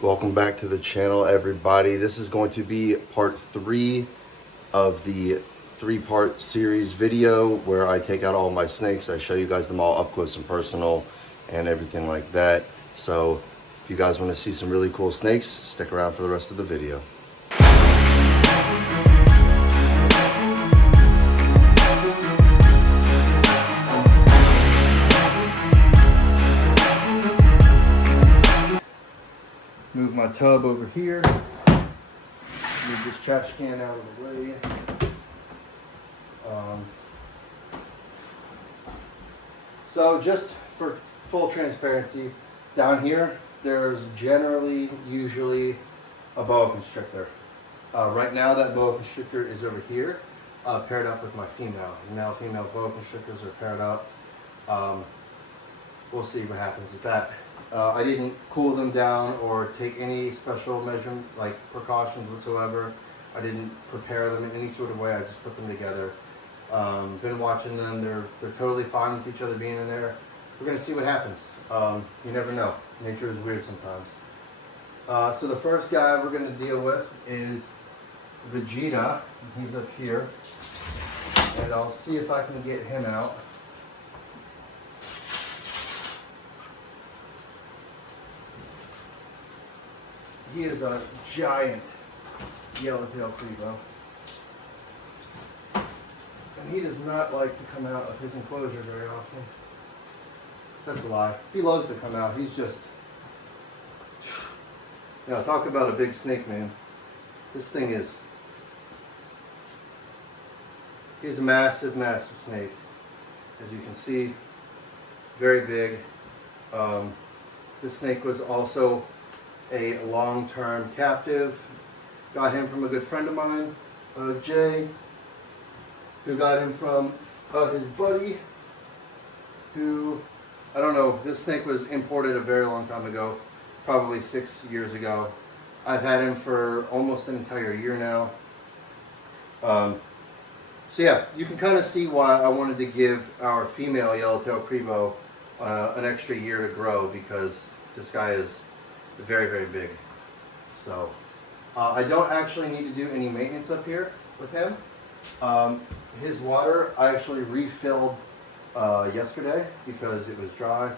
Welcome back to the channel, everybody. This is going to be part 3 of the 3-part series video where I take out all my snakes. I show you guys them all up close and personal and everything like that. So if you guys want to see some really cool snakes, stick around for the rest of the video. Move my tub over here. Move this trash can out of the way. So just for full transparency, down here there's usually a boa constrictor. Right now that boa constrictor is over here, paired up with my female. Male-female boa constrictors are paired up. We'll see what happens with that. I didn't cool them down or take any special measurement, like precautions whatsoever. I didn't prepare them in any sort of way. I just put them together. Been watching them. They're totally fine with each other being in there. We're gonna see what happens. You never know. Nature is weird sometimes. So the first guy we're gonna deal with is Vegeta. He's up here, and I'll see if I can get him out. He is a giant yellowtail cribo, and he does not like to come out of his enclosure very often. That's a lie. He loves to come out. He's just, talk about a big snake, man. This thing is, he's a massive, massive snake. As you can see, very big. This snake was also a long-term captive. Got him from a good friend of mine, Jay, who got him from his buddy, who, I don't know, this snake was imported a very long time ago, probably 6 years ago. I've had him for almost an entire year now. So yeah, you can kind of see why I wanted to give our female yellowtail cribo an extra year to grow, because this guy is very, very big. So I don't actually need to do any maintenance up here with him. His water I actually refilled yesterday because it was dry,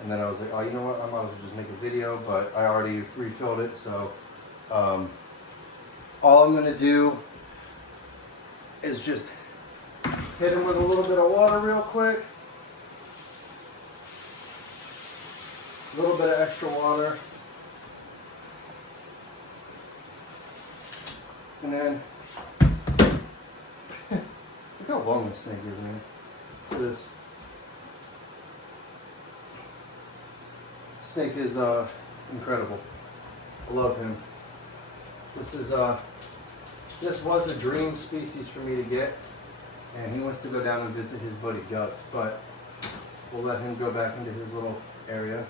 and then I was like, oh, you know what, I might as well just make a video, but I already refilled it. So all I'm going to do is just hit him with a little bit of water real quick, a little bit of extra water. And then, look how long this snake is, man. Look at this. Snake is incredible. I love him. This was a dream species for me to get, and he wants to go down and visit his buddy Guts, but we'll let him go back into his little area.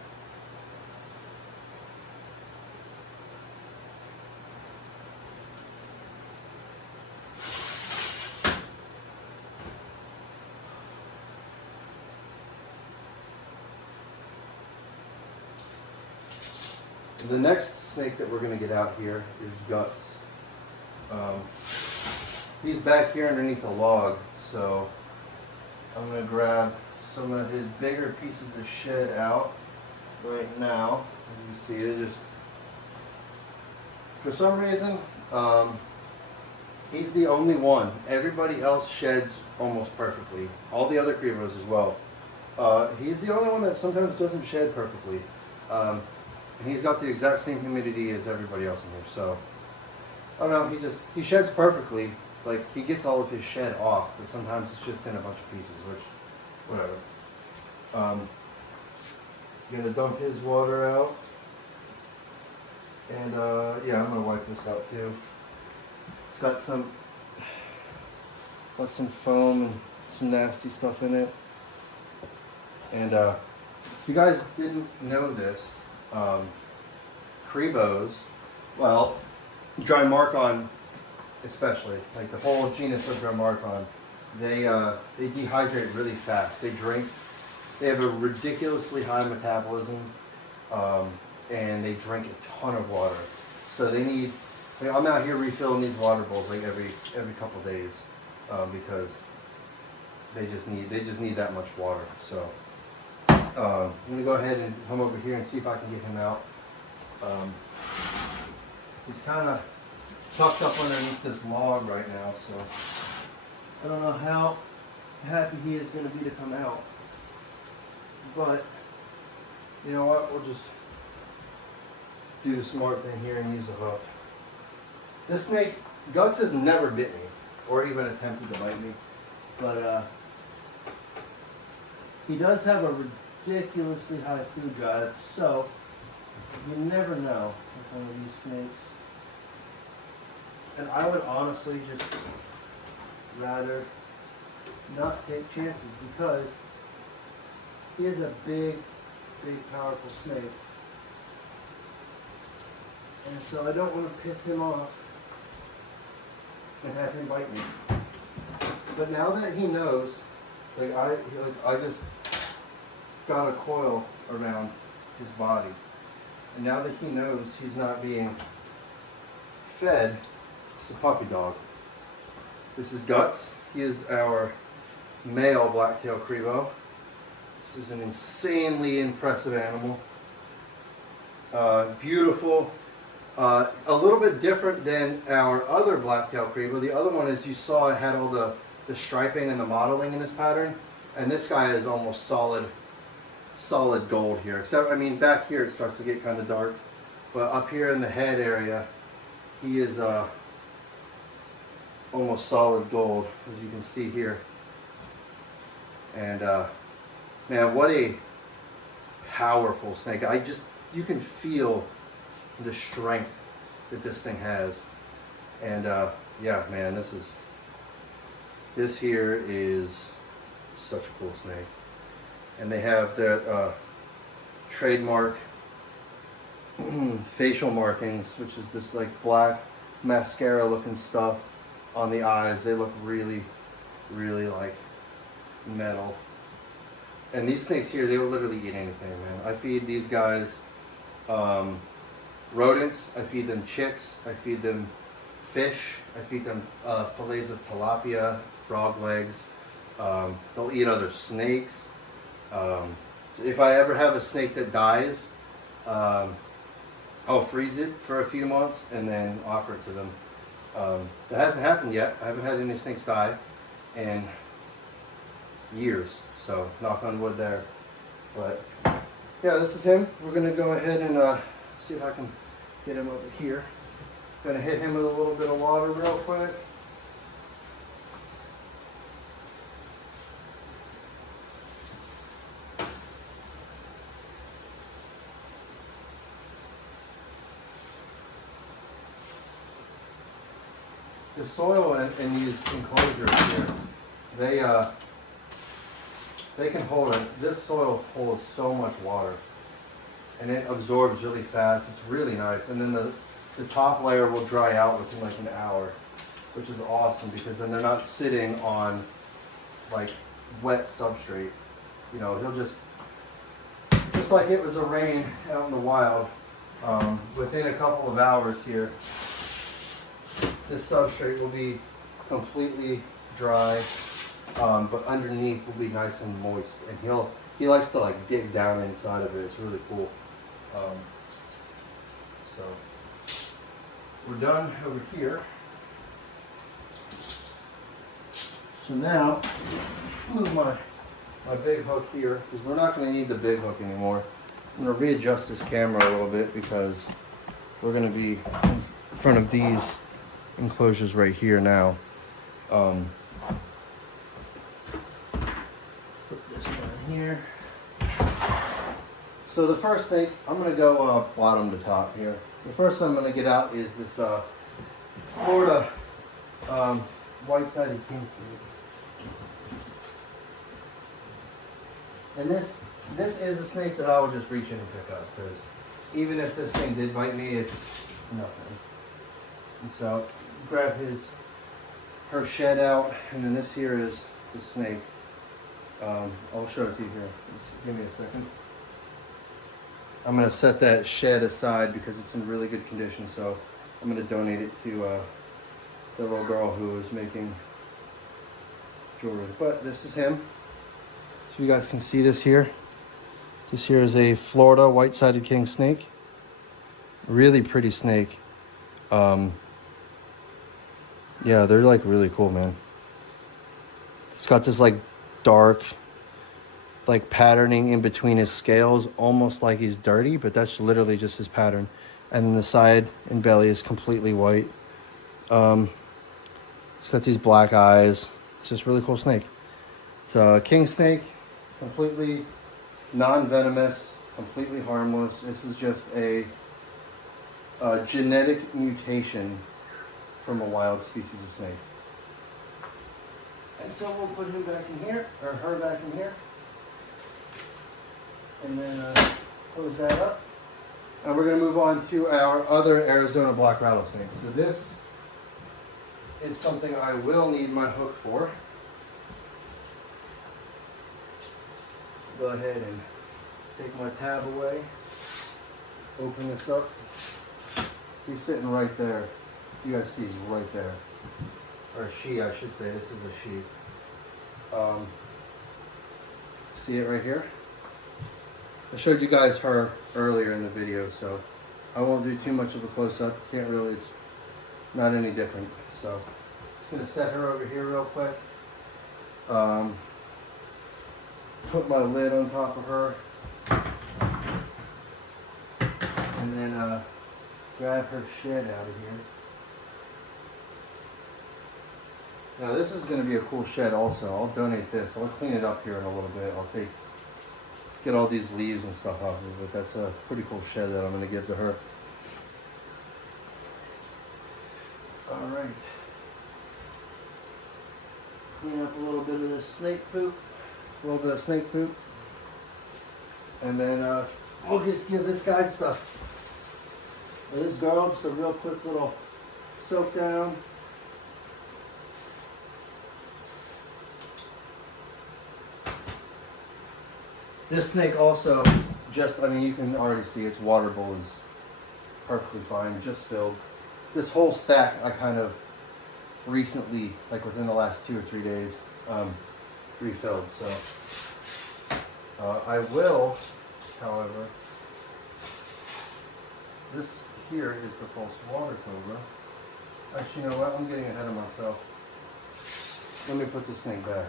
The next snake that we're going to get out here is Guts. He's back here underneath a log, so I'm going to grab some of his bigger pieces of shed out right now. As you see, it just, for some reason, he's the only one. Everybody else sheds almost perfectly. All the other cribos as well. He's the only one that sometimes doesn't shed perfectly. And he's got the exact same humidity as everybody else in here, so I don't know, he sheds perfectly. Like, he gets all of his shed off, but sometimes it's just in a bunch of pieces, which, whatever. Gonna dump his water out, and yeah, I'm gonna wipe this out too. It's got some foam and some nasty stuff in it. And if you guys didn't know this, cribos, well, Drymarchon especially, like the whole genus of Drymarchon, they dehydrate really fast. They have a ridiculously high metabolism. and they drink a ton of water. So they need, like, I'm out here refilling these water bowls like every couple days because they just need that much water. So I'm gonna go ahead and come over here and see if I can get him out. He's kind of tucked up underneath this log right now, so I don't know how happy he is going to be to come out. But you know what? We'll just do the smart thing here and use a hook. This snake, Guts, has never bit me or even attempted to bite me, but he does have a ridiculously high food drive, so you never know with one of these snakes. And I would honestly just rather not take chances because he is a big, powerful snake. And so I don't want to piss him off and have him bite me. But now that he knows, like I just got a coil around his body. And now that he knows he's not being fed, it's a puppy dog. This is Guts. He is our male black-tailed cribo. This is an insanely impressive animal. Beautiful. A little bit different than our other black-tailed cribo. The other one, as you saw, it had all the striping and the modeling in this pattern. And this guy is almost solid gold here. Except, I mean, back here it starts to get kind of dark. But up here in the head area, he is almost solid gold, as you can see here. And man, what a powerful snake. You can feel the strength that this thing has. And yeah, man, this here is such a cool snake. And they have that trademark facial markings, which is this like black mascara looking stuff on the eyes. They look really like metal. And these snakes here, they will literally eat anything, man. I feed these guys rodents, I feed them chicks, I feed them fish, I feed them fillets of tilapia, frog legs. They'll eat other snakes. So if I ever have a snake that dies, I'll freeze it for a few months and then offer it to them. That hasn't happened yet. I haven't had any snakes die in years, so knock on wood there. But yeah, this is him. We're gonna go ahead and see if I can get him over here. Gonna hit him with a little bit of water real quick. The soil in these enclosures here, they can hold it. This soil holds so much water, and it absorbs really fast. It's really nice. And then the top layer will dry out within like an hour, which is awesome because then they're not sitting on like wet substrate. You know, he'll just like it was a rain out in the wild. Within a couple of hours here, this substrate will be completely dry, but underneath will be nice and moist. And he likes to like dig down inside of it. It's really cool. So we're done over here. So now move my big hook here because we're not going to need the big hook anymore. I'm going to readjust this camera a little bit because we're going to be in front of these enclosures right here now. Put this down here. So the first thing, I'm going to go bottom to top here. The first one I'm going to get out is this Florida white-sided king-seed. And this is a snake that I will just reach in and pick up because even if this thing did bite me, it's nothing. And so grab her shed out, and then this here is the snake. I'll show it to you here. Give me a second. I'm gonna set that shed aside because it's in really good condition. So I'm gonna donate it to the little girl who is making jewelry. But this is him. So you guys can see this here. This here is a Florida white-sided king snake. Really pretty snake. Yeah, they're like really cool, man. It's got this like dark, like patterning in between his scales, almost like he's dirty, but that's literally just his pattern. And then the side and belly is completely white. It's got these black eyes. It's just a really cool snake. It's a king snake, completely non-venomous, completely harmless. This is just a genetic mutation from a wild species of snake. And so we'll put him back in here, or her back in here. And then close that up. And we're going to move on to our other Arizona black rattlesnake. So this is something I will need my hook for. Go ahead and take my tab away. Open this up. He's sitting right there. You guys see he's right there. Or she, I should say. This is a she. See it right here? I showed you guys her earlier in the video, so I won't do too much of a close-up. Can't really, it's not any different. So I'm just going to set her over here real quick. Put my lid on top of her. And then grab her shed out of here. Now this is going to be a cool shed also. I'll donate this. I'll clean it up here in a little bit. I'll get all these leaves and stuff off of it. That's a pretty cool shed that I'm going to give to her. All right. Clean up a little bit of this snake poop. A little bit of snake poop. And then we'll just give this guy stuff. Or this girl, just a real quick little soak down. This snake also just, I mean, you can already see its water bowl is perfectly fine, just filled. This whole stack I kind of recently, like within the last 2 or 3 days, refilled. So I will, however, this here is the false water cobra. Actually, you know what? I'm getting ahead of myself. Let me put this snake back.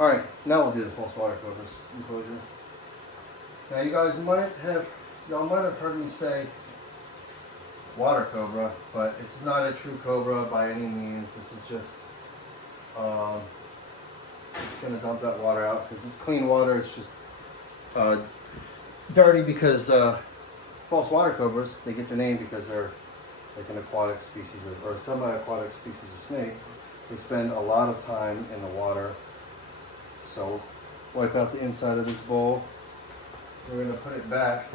All right, now we'll do the false water cobras enclosure. Now you guys y'all might have heard me say water cobra, but it's not a true cobra by any means. This is just, it's gonna dump that water out because it's clean water. It's just dirty because false water cobras, they get their name because they're like an aquatic species or semi-aquatic species of snake. They spend a lot of time in the water. So wipe out the inside of this bowl. We're going to put it back.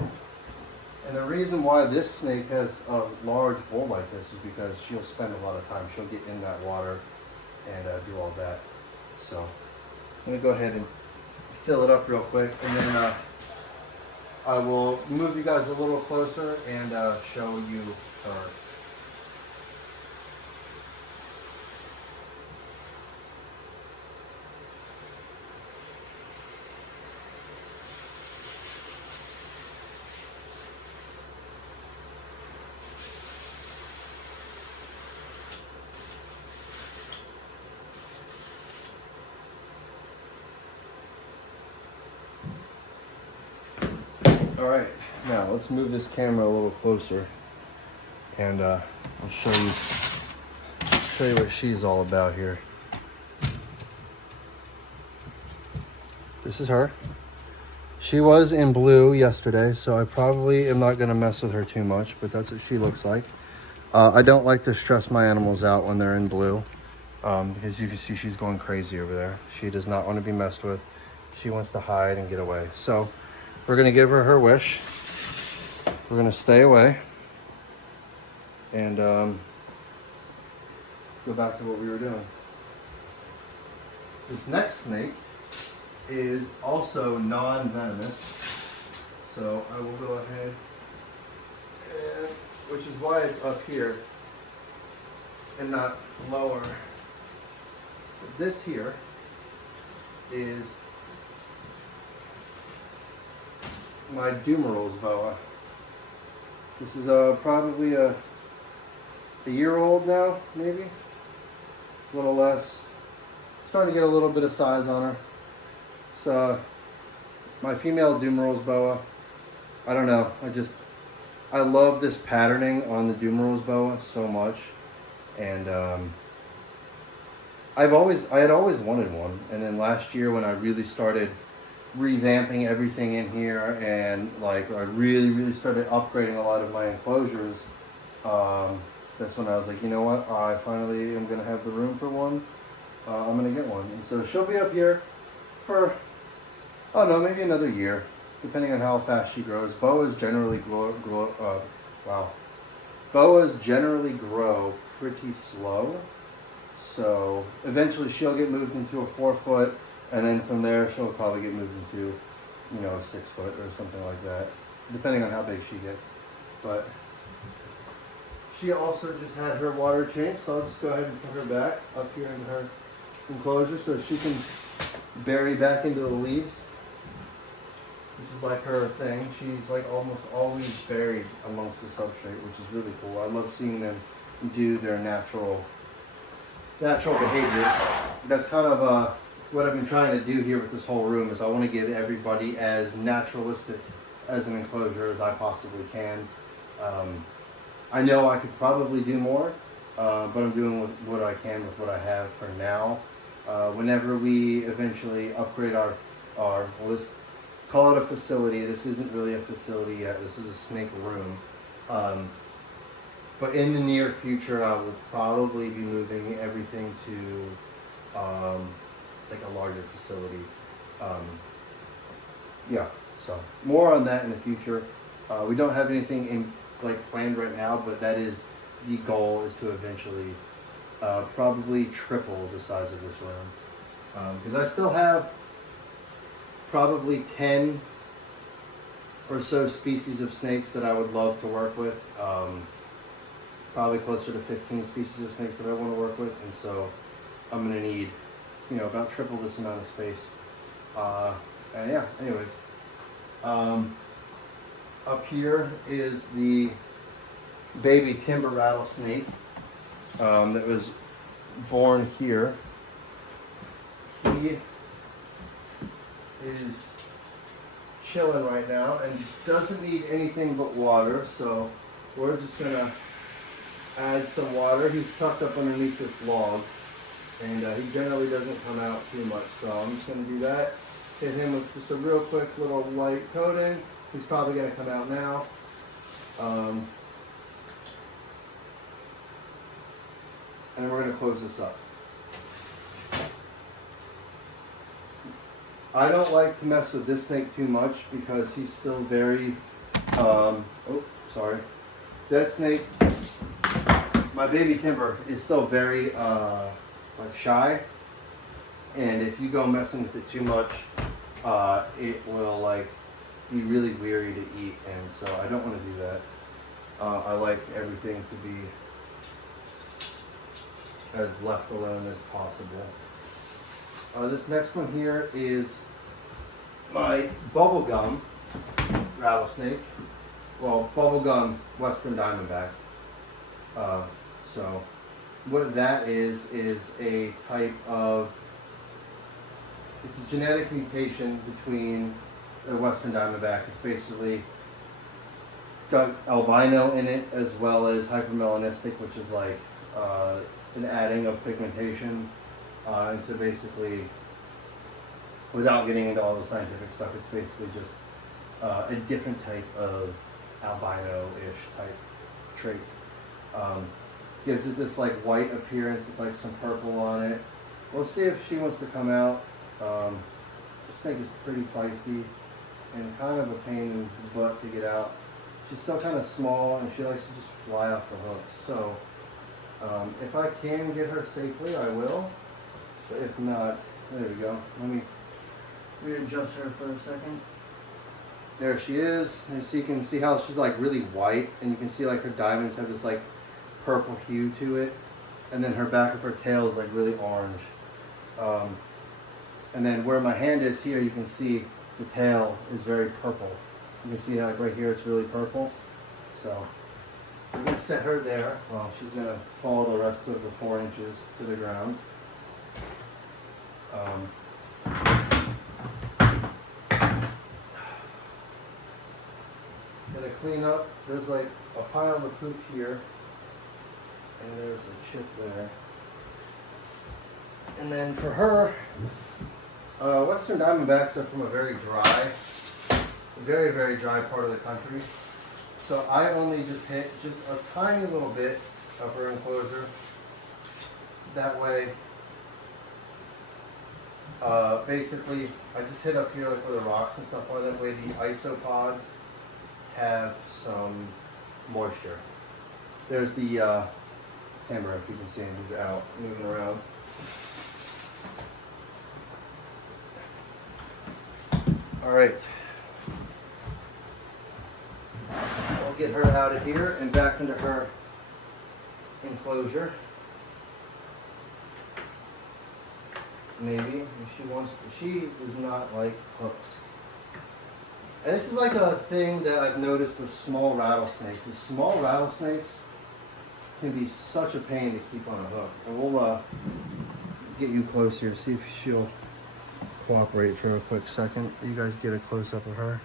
And the reason why this snake has a large bowl like this is because she'll spend a lot of time. She'll get in that water and do all that. So I'm going to go ahead and fill it up real quick. And then I will move you guys a little closer and show you her. All right, now let's move this camera a little closer, and I'll show you what she's all about here. This is her. She was in blue yesterday, so I probably am not gonna mess with her too much, but that's what she looks like. I don't like to stress my animals out when they're in blue. Because you can see she's going crazy over there. She does not want to be messed with. She wants to hide and get away. So we're going to give her her wish. We're going to stay away and go back to what we were doing. This next snake is also non-venomous. So I will go ahead, and, which is why it's up here and not lower. This here is my Dumeril's boa. This is probably a year old now, maybe a little less. Starting to get a little bit of size on her. So my female Dumeril's boa. I don't know. I love this patterning on the Dumeril's boa so much, and I had always wanted one. And then last year when I really started revamping everything in here, and like I really started upgrading a lot of my enclosures, that's when I was like, you know what, I finally am gonna have the room for one. I'm gonna get one, and so she'll be up here for, I don't know, maybe another year, depending on how fast she grows. Boas generally boas generally grow pretty slow, so eventually she'll get moved into a 4-foot, and then from there she'll probably get moved into, you know, a 6-foot or something like that, depending on how big she gets. But she also just had her water changed, so I'll just go ahead and put her back up here in her enclosure so she can bury back into the leaves, which is like her thing. She's like almost always buried amongst the substrate, which is really cool. I love seeing them do their natural behaviors. That's kind of what I've been trying to do here with this whole room, is I want to give everybody as naturalistic as an enclosure as I possibly can. I know I could probably do more, but I'm doing what I can with what I have for now. Whenever we eventually upgrade our well, let's call it a facility. This isn't really a facility yet. This is a snake room. But in the near future, I will probably be moving everything to like a larger facility. Yeah, so more on that in the future. We don't have anything planned right now, but that is the goal, is to eventually probably triple the size of this room, because I still have probably 10 or so species of snakes that I would love to work with. Probably closer to 15 species of snakes that I want to work with, and so I'm going to need, you know, about triple this amount of space. And yeah, anyways, up here is the baby timber rattlesnake that was born here. He is chilling right now and doesn't need anything but water, so we're just gonna add some water. He's tucked up underneath this log, and he generally doesn't come out too much, so I'm just gonna do that. Hit him with just a real quick little light coating. He's probably gonna come out now. And then we're going to close this up. I don't like to mess with this snake too much because he's still very, oh, sorry. That snake, my baby timber, is still very, like shy. And if you go messing with it too much, it will like be really weary to eat. And so I don't want to do that. I like everything to be as left alone as possible. This next one here is my Bubblegum rattlesnake. Well, Bubblegum Western Diamondback. So what that is a type of, it's a genetic mutation between the Western Diamondback. It's basically got albino in it, as well as hypermelanistic, which is like an adding of pigmentation. And so basically, without getting into all the scientific stuff, it's basically just a different type of albino-ish type trait. gives it this like white appearance with like some purple on it. We'll see if she wants to come out. This snake is pretty feisty and kind of a pain in the butt to get out. She's still kind of small and she likes to just fly off the hooks. So if I can get her safely, I will. But if not, there we go. Let me readjust her for a second. There she is. And so you can see how she's like really white, and you can see like her diamonds have this like purple hue to it. And then her back of her tail is like really orange. And then where my hand is here, you can see the tail is very purple. You can see how like right here it's really purple. So we're going to set her there. Well, she's going to fall the rest of the 4 inches to the ground. Gonna clean up. There's like a pile of poop here, and there's a chip there. And then for her, Western Diamondbacks are from a very dry part of the country. So I only just hit just a tiny little bit of her enclosure. That way, basically, I just hit up here like where the rocks and stuff are. That way the isopods have some moisture. There's the camera, if you can see him, he's out, moving around. All right. I'll get her out of here and back into her enclosure. Maybe, if she wants to. She does not like hooks. And this is like a thing that I've noticed with small rattlesnakes. The small rattlesnakes can be such a pain to keep on a hook. And we'll get you close here, see if she'll cooperate for a quick second. You guys get a close up of her.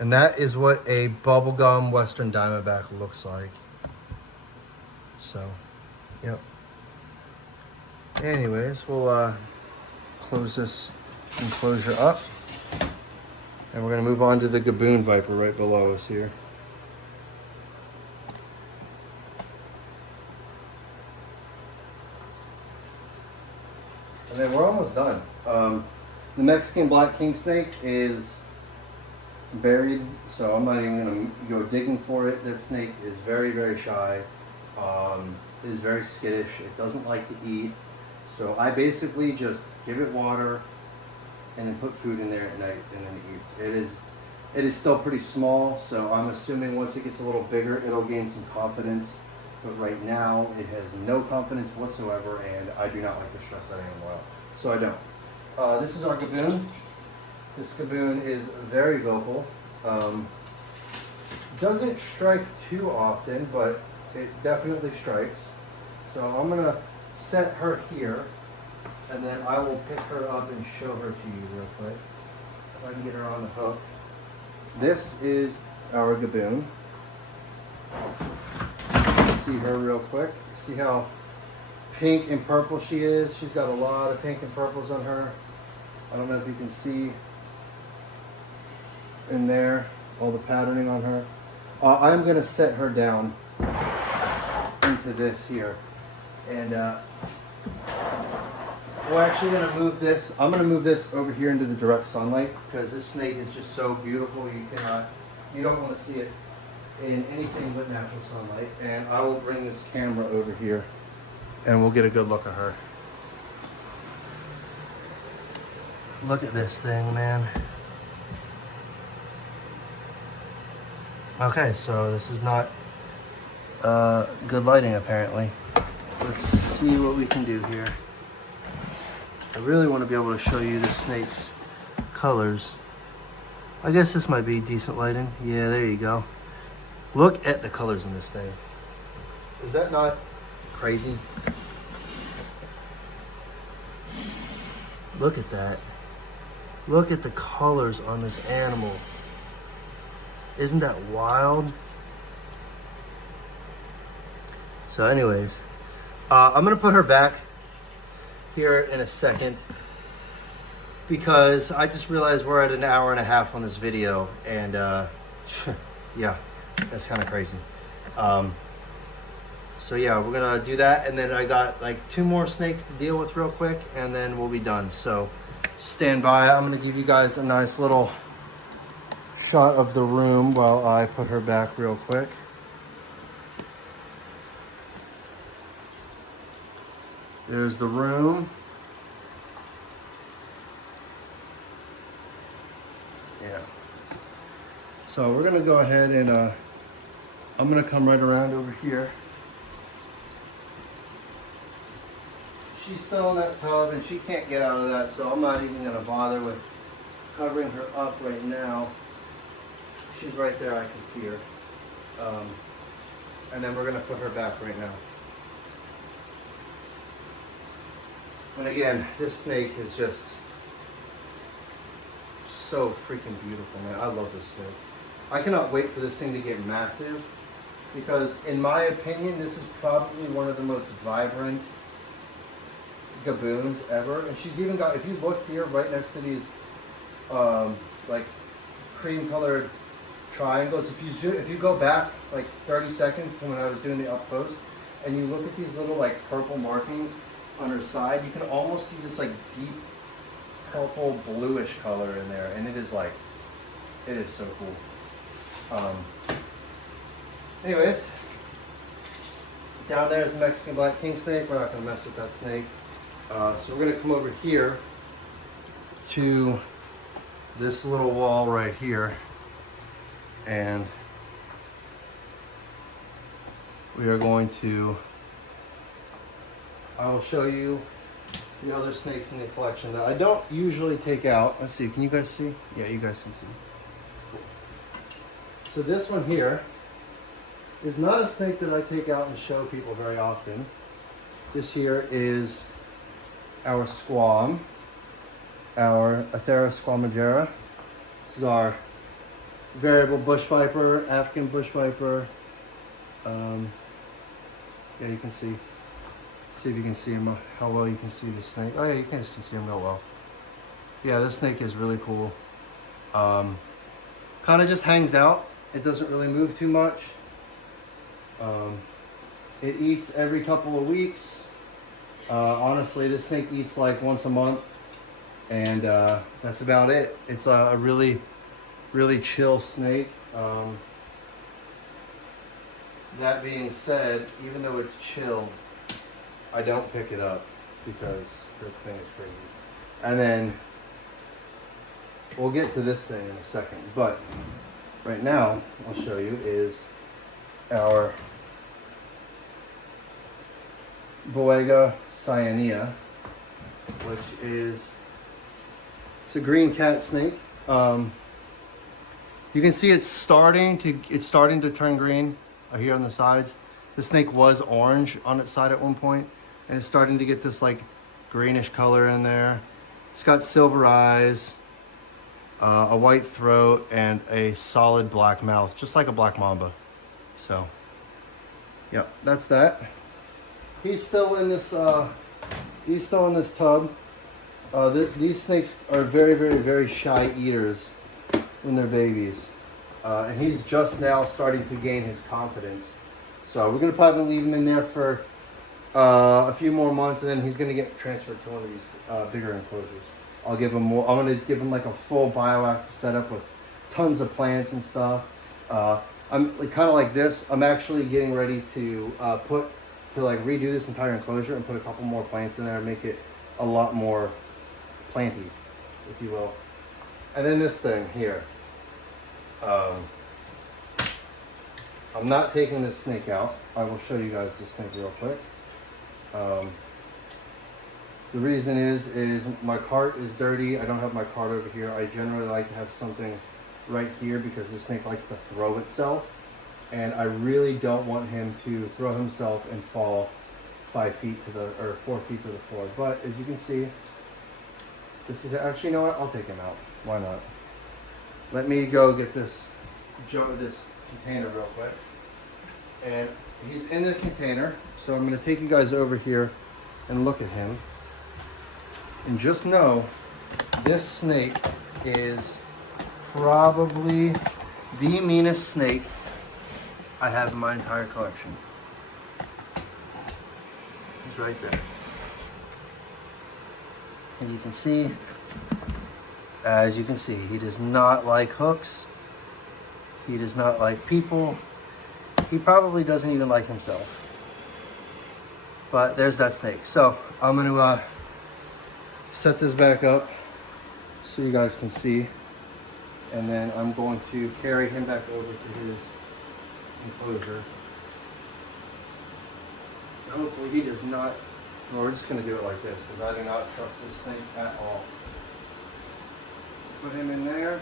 And that is what a bubblegum Western Diamondback looks like. So, yep. Anyways, we'll close this enclosure up. And we're going to move on to the Gaboon Viper right below us here. And then we're almost done. The Mexican black king snake is buried, so I'm not even going to go digging for it. That snake is very shy. It is very skittish. It doesn't like to eat. So I basically just give it water and then put food in there at night, and then it eats. It is still pretty small, so I'm assuming once it gets a little bigger, it'll gain some confidence. But right now, it has no confidence whatsoever, and I do not like to stress that animal out. So I don't. This is our Gaboon. This Gaboon is very vocal. Doesn't strike too often, but it definitely strikes. So I'm gonna set her here, and then I will pick her up and show her to you real quick. If I can get her on the hook. This is our Gaboon. See her real quick. See how pink and purple she is. She's got a lot of pink and purples on her. I don't know if you can see in there all the patterning on her. I'm gonna set her down into this here, and we're actually gonna move this. I'm gonna move this over here into the direct sunlight because this snake is just so beautiful. You don't want to see it in anything but natural sunlight. And I will bring this camera over here and we'll get a good look at her. Look at this thing, man. Okay, so this is not good lighting apparently. Let's see what we can do here. I really want to be able to show you the snake's colors. I guess this might be decent lighting. Yeah, there you go. Look at the colors in this thing. Is that not crazy? Look at that. Look at the colors on this animal. Isn't that wild? So anyways, I'm gonna put her back here in a second because I just realized we're at an hour and a half on this video, and yeah, That's kind of crazy. So yeah, we're gonna do that, and then I got like 2 more snakes to deal with real quick, and then we'll be done. So stand by. I'm gonna give you guys a nice little shot of the room while I put her back real quick. There's the room. Yeah. So we're gonna go ahead and I'm gonna come right around over here. She's still in that tub and she can't get out of that, so I'm not even gonna bother with covering her up right now. She's right there, I can see her. And then we're gonna put her back right now. And again, this snake is just so freaking beautiful, man. I love this snake. I cannot wait for this thing to get massive, because in my opinion, this is probably one of the most vibrant Gaboons ever. And she's even got, if you look here right next to these like cream colored triangles, if you go back like 30 seconds to when I was doing the up close, and you look at these little like purple markings on her side, you can almost see this like deep purple bluish color in there, and it is so cool. Anyways, down there is a Mexican black king snake. We're not going to mess with that snake. So we're going to come over here to this little wall right here, and we are going to, I will show you the other snakes in the collection that I don't usually take out. Let's see, can you guys see? Yeah, you guys can see. Cool. So this one here is not a snake that I take out and show people very often. This here is our squam, our Athera squamigera. This is our variable bush viper, African bush viper. Yeah, you can see. See if you can see him, how well you can see the snake. Oh yeah, you guys can see him real well. Yeah, this snake is really cool. Kind of just hangs out. It doesn't really move too much. It eats every couple of weeks. Honestly, this snake eats like once a month, and that's about it. It's a really, really chill snake. That being said, even though it's chill, I don't pick it up because the thing is crazy. And then we'll get to this thing in a second, but right now I'll show you is our Boega cyanea, which is, it's a green cat snake. You can see it's starting to turn green here on the sides. The snake was orange on its side at one point, and it's starting to get this like greenish color in there. It's got silver eyes, a white throat, and a solid black mouth, just like a black mamba. So, yep, that's that. He's still in this. He's still in this tub. These snakes are very, very, very shy eaters when they're babies, and he's just now starting to gain his confidence. So we're gonna probably leave him in there for a few more months, and then he's gonna get transferred to one of these bigger enclosures. I'll give him more. I'm gonna give him like a full bioactive setup with tons of plants and stuff. I'm like, kind of like this. I'm actually getting ready to redo this entire enclosure and put a couple more plants in there and make it a lot more planty, if you will. And then this thing here. I'm not taking this snake out. I will show you guys this snake real quick. The reason is my cart is dirty. I don't have my cart over here. I generally like to have something right here because the snake likes to throw itself. And I really don't want him to throw himself and fall 4 feet to the floor. But as you can see, this is actually, you know what? I'll take him out. Why not? Let me go get this container real quick. And he's in the container. So I'm going to take you guys over here and look at him. And just know this snake is probably the meanest snake I have in my entire collection. He's right there. And you can see, as you can see, he does not like hooks. He does not like people. He probably doesn't even like himself. But there's that snake. So I'm going to set this back up so you guys can see. And then I'm going to carry him back over to his enclosure. And hopefully he does not, well, we're just going to do it like this because I do not trust this snake at all. Put him in there.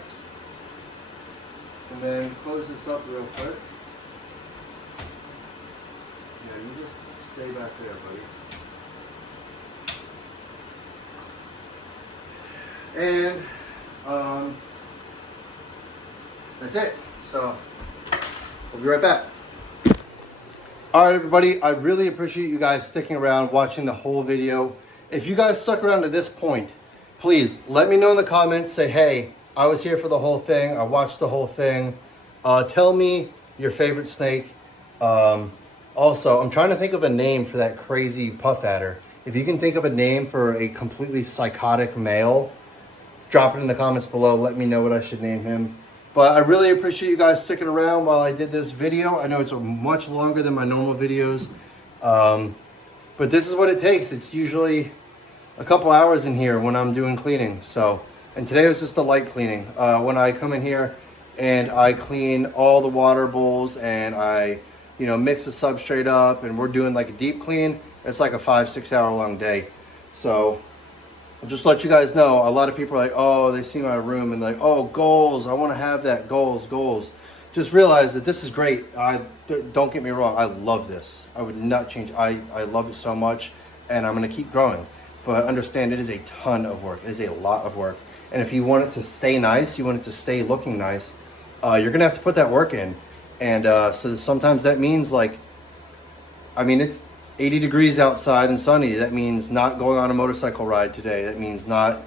And then close this up real quick. Yeah, you just stay back there, buddy. And that's it. So we'll be right back. All right, everybody. I really appreciate you guys sticking around, watching the whole video. If you guys stuck around to this point, please let me know in the comments. Say, hey, I was here for the whole thing. I watched the whole thing. Tell me your favorite snake. Also, I'm trying to think of a name for that crazy puff adder. If you can think of a name for a completely psychotic male, drop it in the comments below. Let me know what I should name him. But I really appreciate you guys sticking around while I did this video. I know it's much longer than my normal videos. But this is what it takes. It's usually a couple hours in here when I'm doing cleaning. So, and today was just a light cleaning. When I come in here and I clean all the water bowls and I, you know, mix the substrate up and we're doing like a deep clean, it's like a 5-6 hour long day. So I'll just let you guys know, a lot of people are like, oh, they see my room and like, oh, goals, I want to have that, goals. Just realize that this is great. Don't get me wrong, I love this. I would not change. I love it so much and I'm going to keep growing. But understand, it is a ton of work. It is a lot of work. And if you want it to stay nice, you want it to stay looking nice, you're going to have to put that work in. And so sometimes that means like, I mean, it's 80 degrees outside and sunny. That means not going on a motorcycle ride today. That means not,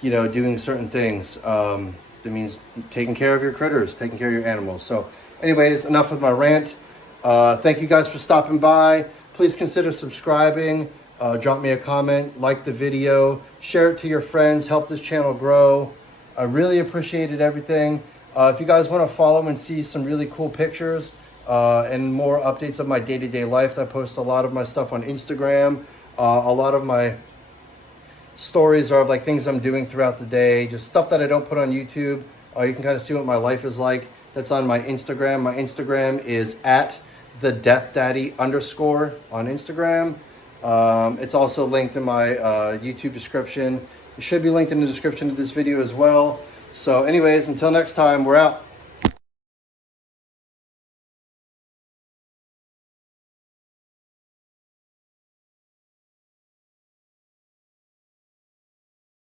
you know, doing certain things. That means taking care of your critters, taking care of your animals. So anyways, enough with my rant. Thank you guys for stopping by. Please consider subscribing. Drop me a comment, like the video, share it to your friends, help this channel grow. I really appreciated everything. If you guys want to follow and see some really cool pictures and more updates of my day-to-day life, I post a lot of my stuff on Instagram. A lot of my stories are of like things I'm doing throughout the day, just stuff that I don't put on YouTube. You can kind of see what my life is like. That's on my Instagram. My Instagram is @thedeathdaddy_ on Instagram. It's also linked in my YouTube description. It should be linked in the description of this video as well. So anyways, until next time, we're out.